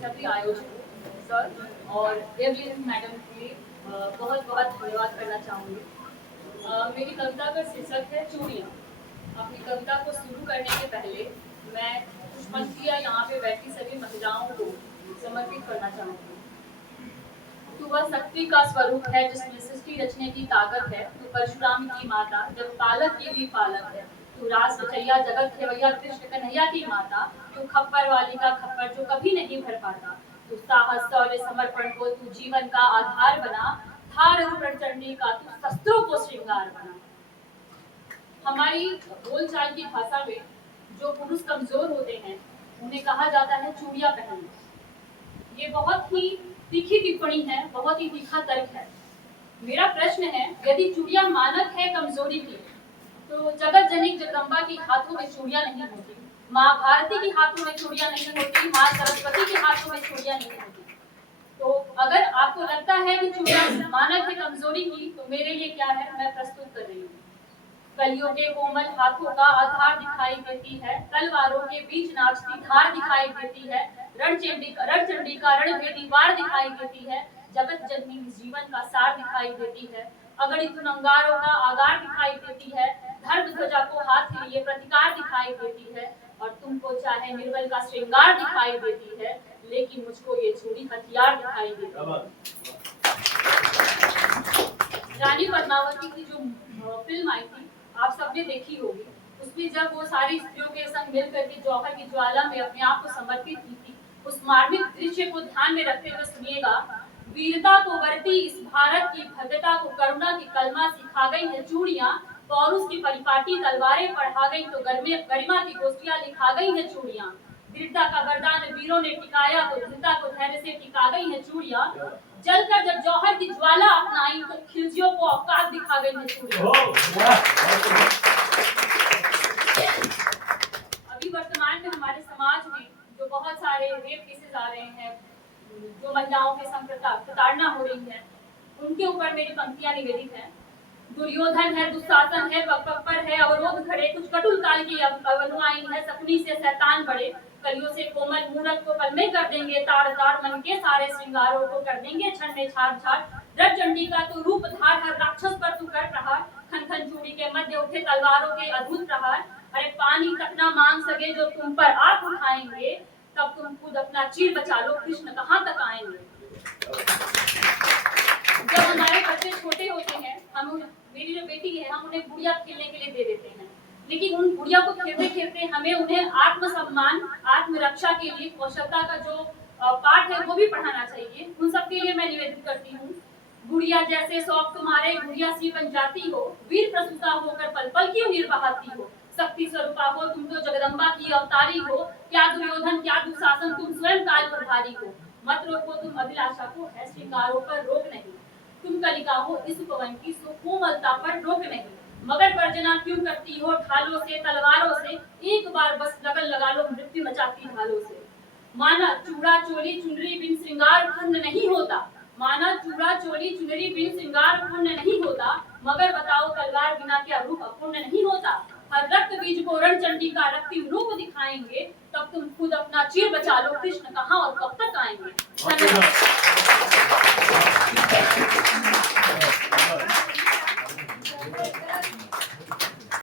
सभी आयोजकों सर और एवलिन मैडम के बहुत बहुत धन्यवाद करना चाहूँगी। मेरी कविता का शीर्षक है चूड़ियाँ। अपनी कविता को शुरू करने के पहले मैं कुछ पंक्तियाँ यहाँ पे बैठी सभी महिलाओं को समर्पित करना चाहूँगी। तू वह शक्ति का स्वरूप है जिसमें सृष्टि रचने की ताकत है। तू परशुराम की माता जब पालक की भी पालक है। तू रास रचैया जगत खेवैया कृष्ण कन्हैया की माता। तू खप्पर वाली का खप्पर जो कभी नहीं भर पाता। तू साहस शौर्य समर्पण को तू जीवन का आधार बना। थार रूप चढ़ने का तू शस्त्रों को श्रृंगार बना। हमारी बोलचाल की भाषा में जो पुरुष कमजोर होते हैं उन्हें कहा जाता है चूड़ियां पहनना। ये बहुत ही तीखी टिप्पणी है, बहुत ही तीखा तर्क है। मेरा प्रश्न है, यदि चूड़ियां मानक है कमजोरी की, तो जगत जननी जगदम्बा के हाथों में चूड़ियां नहीं होती, माँ भारती के हाथों में चूड़ियां नहीं होती, माँ सरस्वती के हाथों में चूड़ियां नहीं होती। तो अगर आपको लगता है कि चूड़ियां मानक है कमजोरी की, तो मेरे लिए क्या है, मैं प्रस्तुत कर रही हूँ। कलियों के कोमल हाथों का आधार दिखाई देती है, तलवारों के बीच नाचती धार दिखाई देती है, रणचंडी का रणभेदी वार दिखाई देती है, जगत जननी जीवन का सार दिखाई देती है, अगणित अंगारों का आगार दिखाई देती है, धर्म ध्वजा को हाथ लिए प्रतिकार दिखाई देती है, और तुमको चाहे निर्बल का श्रृंगार दिखाई देती है, लेकिन मुझको ये चूड़ी हथियार दिखाई देती है। रानी पद्मावती की जो फिल्म आई थी आप सबने देखी होगी, उसमें जब वो सारी स्त्रियों के संग मिल करके जौहर की ज्वाला में अपने आप को समर्पित की थी, उस मार्मिक दृश्य को ध्यान में रखते हुए सुनिएगा। वीरता को वर्ती इस भारत की भव्यता को करुणा की कलमा सिखा गई है चूड़ियां, पौरुष की परिपाटी तलवारें पढ़ा गई तो गरिमा की गोष्ठियां लिखा गई है चूड़ियां, वीरता का वरदान वीरों ने टिकाया तो धीरता को धैर्य से टिका गई है चूड़ियां, जलकर जब जौहर की ज्वाला अपनाई तो खिलजियों को औकात दिखा गई है चूड़ियां। अभी वर्तमान में हमारे समाज में जो बहुत सारे रेप केसेस आ रहे हैं, जो महिलाओं के संग प्रताड़ना हो रही है, उनके ऊपर मेरी पंक्तियां निवेदित हैं। दुर्योधन है, दुशासन है, पकपर है, अवरोध खड़े, कुछ कटुल काल की अनुआईन है, सपनी से शैतान बड़े, कलियों से कोमल मूरत को पल में कर देंगे तार तार, मन के सारे श्रृंगारों को कर देंगे क्षण में छाड़ छाड़, रट चंडी का तू रूप धार, हर राक्षस पर तू कर प्रहार, खन खन चूड़ी के मध्य उठे तलवारों के अद्भुत प्रहार, अरे पानी तक ना मांग सके जो तुम पर आंख उठाएंगे, तब तुम खुद अपना चीर बचा लो, कृष्ण कहाँ तक आएंगे। जब हमारे बच्चे छोटे होते हैं, मेरी जो बेटी है, हम उन्हें गुड़िया खेलने के लिए दे देते हैं, लेकिन उन गुड़िया को खेलते खेलते हमें उन्हें आत्मसम्मान आत्मरक्षा के लिए कौशलता का जो पाठ है वो भी पढ़ाना चाहिए। उन सबके लिए मैं निवेदित करती हूँ। गुड़िया जैसे शौक तुम्हारे गुड़िया सी बन जाती हो, वीर प्रसूता होकर पल पल क्यों नीर बहाती हो, शक्ति स्वरूपा हो तुम तो जगदम्बा की अवतारी हो, क्या दुर्योधन क्या दुशासन तुम स्वयं काल पर भारी हो, मत रोको तुम अभिलाषा को है श्रृंगारों पर रोक नहीं, तुम कलिका हो इस पवन की सुकोमलता पर रोक नहीं, मगर वर्जना क्यों करती हो ढालों से तलवारों से, एक बार बस लगन लगा लो मृत्यु मचाती ढालों से। माना चूड़ा चोली चुनरी बिन श्रृंगार पूर्ण नहीं होता, माना चूड़ा चोली चुनरी बिन श्रृंगार पूर्ण नहीं होता, मगर बताओ तलवार बिना क्या रूप अपूर्ण नहीं होता, हर रक्त बीज को रणचंडी का रक्तिम रूप दिखाएंगे, तब तुम खुद अपना चीर बचा लो, कृष्ण कहाँ और कब तक आएंगे। धन्यवाद।